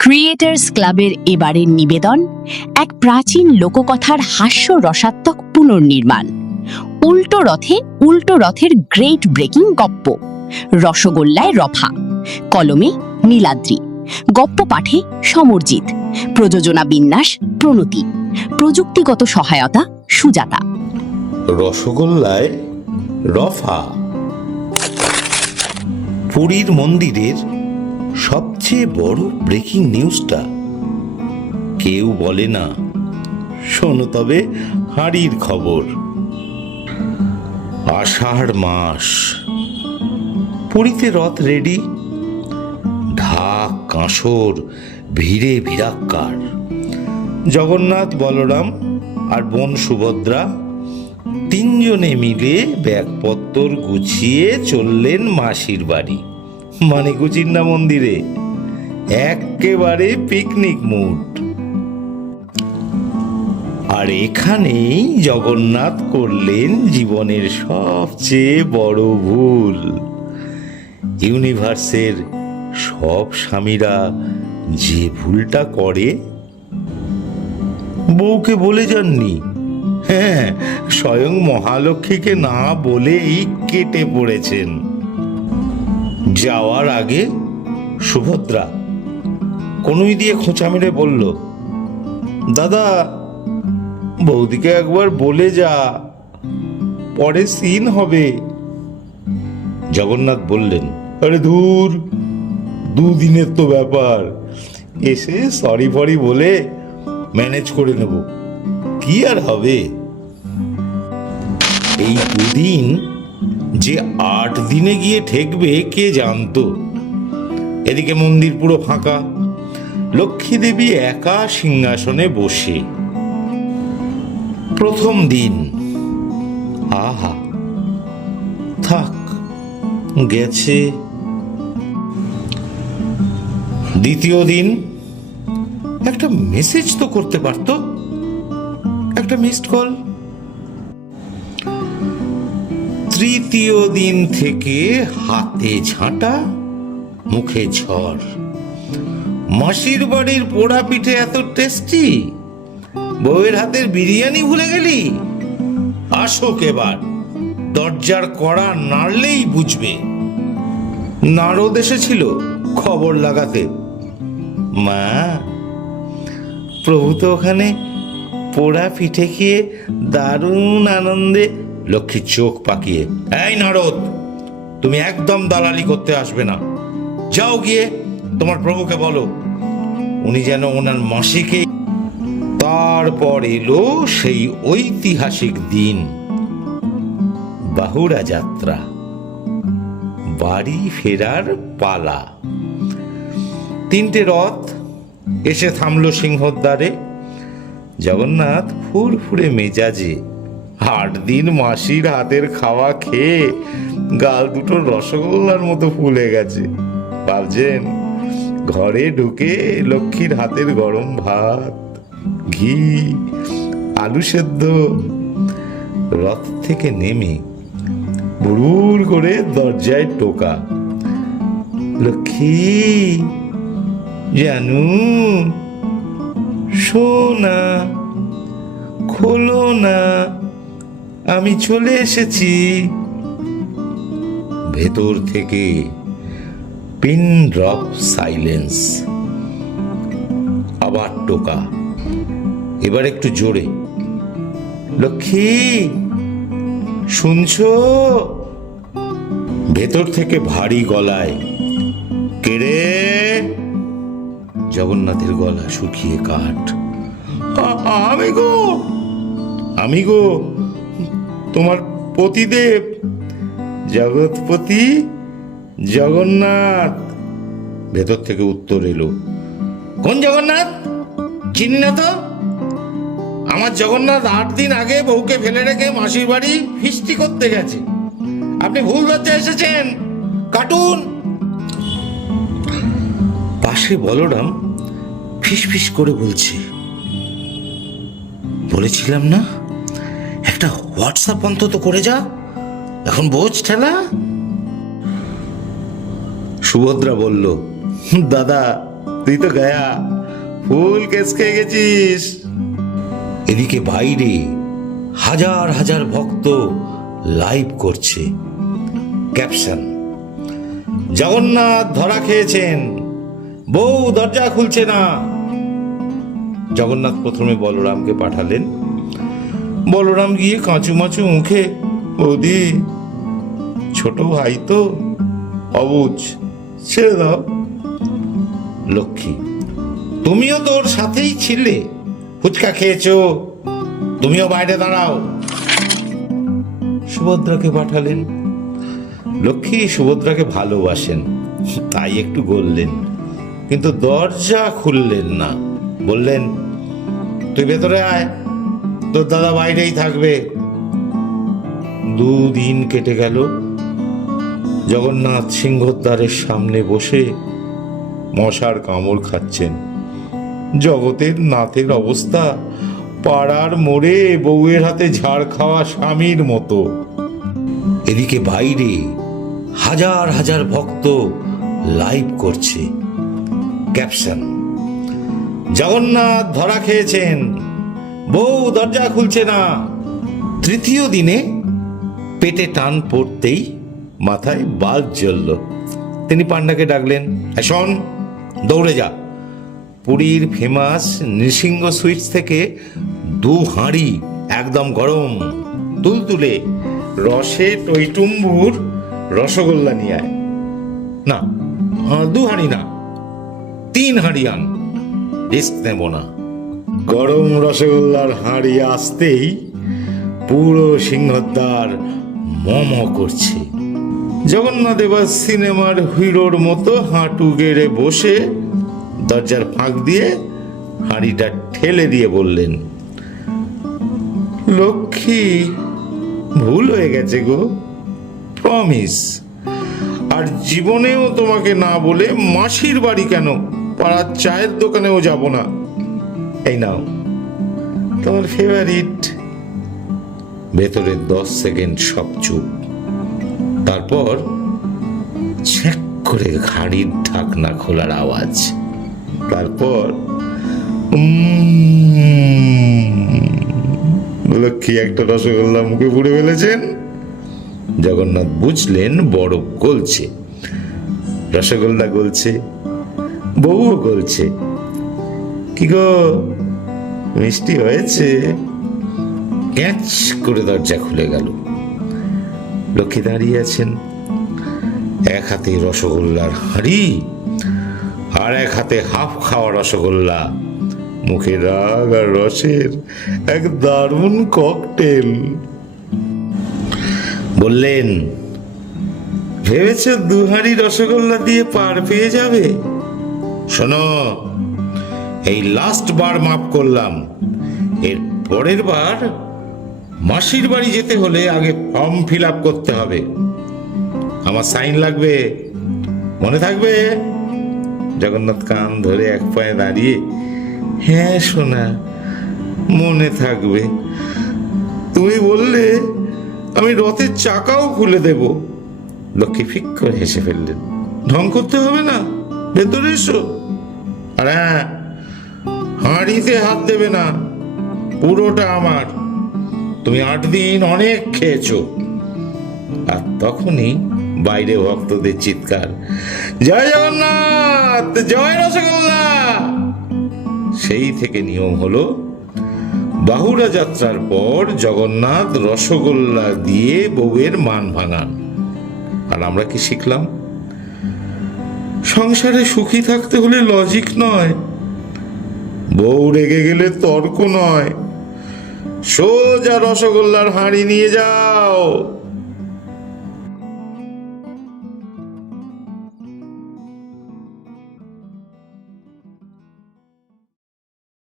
Creators ক্লাবের এবারের নিবেদন এক প্রাচীন লোককথার হাস্যরসাত্মক পুনর্নির্মাণ। উল্টো রথের গ্রেট ব্রেকিং গপ্প। রসগোল্লায় রফা, কলমে নীলাদ্রি, গপ্প পাঠে সমরজিৎ, প্রযোজনা বিন্যাস প্রণতি, প্রযুক্তিগত সহায়তা সুজাতা। রসগোল্লায় রফা। পুরীর মন্দিরের সবচেয়ে বড় ব্রেকিং নিউজটা কেউ বলে না, শোনো তবে হাঁড়ির খবর। আষাঢ় মাস, পুরীতে রথ রেডি, ঢাক কাঁসর ভিড়ে ভিড়াক্কার। জগন্নাথ, বলরাম আর বোন সুভদ্রা তিনজনে মিলে ব্যাগপত্তর গুছিয়ে চললেন মাসির বাড়ি, মানে কুচিন্ডা মন্দিরে। একেবারে পিকনিক মুড। আর এখানেই জগন্নাথ করলেন জীবনের সবচেয়ে বড় ভুল। ইউনিভার্সের সব স্বামীরা যে ভুলটা করে, বউকে বলে যাননি। হ্যাঁ, স্বয়ং মহালক্ষ্মীকে না বলেই কেটে পড়েছেন। যাওয়ার আগে সুভদ্রা কনুই দিয়ে খোঁচা মেরে বলল, দাদা, বৌদিকে একবার বলে যা, পরে সিন হবে। জগন্নাথ বললেন, আরে ধুর, দুদিনের তো ব্যাপার, এসে সরি ফরি বলে ম্যানেজ করে নেব, কি আর হবে। এই দুদিন যে 8 দিনে গিয়ে ঠেকবে কে জানতো। এদিকে মন্দির পুরো ফাঁকা, লক্ষ্মী দেবী একা সিংহাসনে বসে। প্রথম দিন, আহা, থাক, গেছে। দ্বিতীয় দিন, একটা মেসেজ তো করতে পারতো, একটা মিসড কল। তৃতীয় দিন থেকে হাতে ঝাঁটা, মুখে ঝড়। মাসির বাড়ির পোড়া পিঠে এত টেস্টি, বউয়ের হাতের বিরিয়ানি ভুলে গেলি? আসুক এবার, দরজার কড়া নাড়লেই বুঝবে। নারদ এসেছিল খবর লাগাতে। মা, প্রভু তো ওখানে পোড়া পিঠে খেয়ে দারুণ আনন্দে। লক্ষ্মীর চোখ পাকিয়ে, এই নারদ, তুমি একদম দালালি করতে আসবে না। যাও গিয়ে তোমার প্রভুকে বলো উনি যেন ওনার মাসিকে। তারপর এলো সেই ঐতিহাসিক দিন, বাহুড়া যাত্রা, বাড়ি ফেরার পালা। 3টে রথ এসে থামলো সিংহদ্বারে। জগন্নাথ ফুরফুরে মেজাজে। 8 দিন মাসির হাতের খাওয়া খেয়ে গাল দুটো রসগোল্লার মতো ফুলে গেছে। ভাবছেন, ঘরে ঢুকে লক্ষ্মীর হাতের গরম ভাত, ঘি, আলু সেদ্ধ। রথ থেকে নেমে বুড়ুর করে দরজায় টোকা, লক্ষ্মী জানু, সোনা, খোলো না, আমি চলে এসেছি। ভেতর থেকে পিন ড্রপ সাইলেন্স। আবার টোকা, এবার একটু জোরে, লক্ষ্মী শুনছো? ভেতর থেকে ভারী গলায়, কেড়ে? জগন্নাথের গলা শুকিয়ে কাঠ। আমি গো, তোমার পতিদেব, জগৎপতি জগন্নাথ। ভেতর থেকে উত্তর এলো, কোন জগন্নাথ? চিনি না তো। আমার জগন্নাথ 8 দিন আগে বউকে ফেলে রেখে মাসির বাড়ি ফিস্টি করতে গেছে। আপনি ভুল দরজা এসেছেন, কাটুন। পাশে বলরাম ফিসফিস করে বলছে, বলেছিলাম না একটা হোয়াটসঅ্যাপ অন্তত করে যা, এখন বোঝ ঠেলা। সুভদ্রা বলল, দাদা তুই তো গায়া ফুল কেস খেয়ে গেছিস। এদিকে বাইরে হাজার হাজার ভক্ত লাইভ করছে। ক্যাপশন: জগন্নাথ ধরা খেয়েছেন, বউ দরজা খুলছে না। জগন্নাথ প্রথমে বলরামকে পাঠালেন। বলরাম গিয়ে কাঁচু মাচু মুখে, বৌদি ছোট ভাই তো, অবুঝ, ছেড়ে দাও। লক্ষ্মী: তুমিও তো ওর সাথেই ছিলে, ফুচকা খেয়েছো, তুমিও বাইরে দাঁড়াও। সুভদ্রাকে পাঠালেন। লক্ষ্মী সুভদ্রাকে ভালোবাসেন, তাই একটু গললেন, কিন্তু দরজা খুললেন না। বললেন, তুই ভেতরে আয়, তোর দাদা বাইরেই থাকবে। 2 দিন কেটে গেল। জগন্নাথ সিংহদ্বারের সামনে বসে মশার কামড় খাচ্ছেন। জগতের নাথের অবস্থা পাড়ার মোড়ে বউয়ের হাতে ঝাড় খাওয়া স্বামীর মতো। এদিকে বাইরে হাজার হাজার ভক্ত লাইভ করছে। ক্যাপশন: জগন্নাথ ধরা খেয়েছেন, বউ দরজা খুলছে না। 3য় দিনে পেটে টান পড়তেই মাথায় বাল্ব জ্বলল। তিনি পান্ডাকে ডাকলেন, শোন, দৌড়ে যা, পুরীর ফেমাস নৃসিংহ সুইটস থেকে 2 হাঁড়ি একদম গরম তুলতুলে রসে টইটুম্বুর রসগোল্লা নিয়ে আয়। না, 2 হাঁড়ি না, 3 হাঁড়ি আন, রিস্ক নেব না। গরম রসগোল্লার হাঁড়ি আসতেই পুরো সিংহদ্বার মম করছে। জগন্নাথ এবার সিনেমার হিরোর মতো হাঁটু গেড়ে বসে দরজার ফাঁক দিয়ে হাঁড়িটা ঠেলে দিয়ে বললেন, লক্ষ্মী, ভুল হয়ে গেছে গো, প্রমিস। আর জীবনেও তোমাকে না বলে মাসির বাড়ি কেন, পাড়ার চায়ের দোকানেও যাব না। এই নাও তোমার ফেভারিট। ভেতরে 10 সেকেন্ড সব চুপ। তারপর ছ্যাক করে হাঁড়ির ঢাকনা খোলার আওয়াজ। তারপর লক্ষ্মী একটা রসগোল্লা মুখে পুড়ে ফেলেছেন। জগন্নাথ বুঝলেন বরফ গলছে, রসগোল্লা গলছে, বউও গলছে। কি গো, মিষ্টি হয়েছে? ক্যাচ করে দরজা খুলে গেল। লক্ষ্মী দাঁড়িয়ে আছেন, এক হাতে রসগোল্লার হাঁড়ি আর এক হাতে হাফ খাওয়া রসগোল্লা। মুখে রাগ আর রসের এক দারুণ ককটেল। বললেন, ভেবেছ 2 হাঁড়ি রসগোল্লা দিয়ে পার পেয়ে যাবে? শোনো, এই লাস্ট বার মাফ করলাম, এর পরের বার মাসির বাড়ি যেতে হলে আগে ফর্ম ফিল আপ করতে হবে, আমার সাইন লাগবে, মনে থাকবে? জগন্নাথ কান ধরে এক পায়ে দাঁড়িয়ে, হ্যাঁ সোনা, মনে থাকবে। তুমি বললে আমি রথের চাকাও খুলে দেব। লক্ষ্মী ফিক করে হেসে ফেললেন। ঢং করতে হবে না, ভেতরে এসো। আর হ্যাঁ, হাঁড়িতে হাত দেবে না, পুরোটা আমার। তুমি 8 দিন অনেক খেয়েছো। আর তখনই বাইরে ভক্তদের চিৎকার, জয় জগন্নাথ, জয় রসগোল্লা। সেই থেকে নিয়ম হলো, বাহুড়া যাত্রার পর জগন্নাথ রসগোল্লা দিয়ে বউয়ের মান ভাঙান। আর আমরা কি শিখলাম? সংসারে সুখী থাকতে হলে লজিক নয়, বউ রেগে গেলে তর্ক নয়, সোজা রসগোল্লার হাঁড়ি নিয়ে যাও,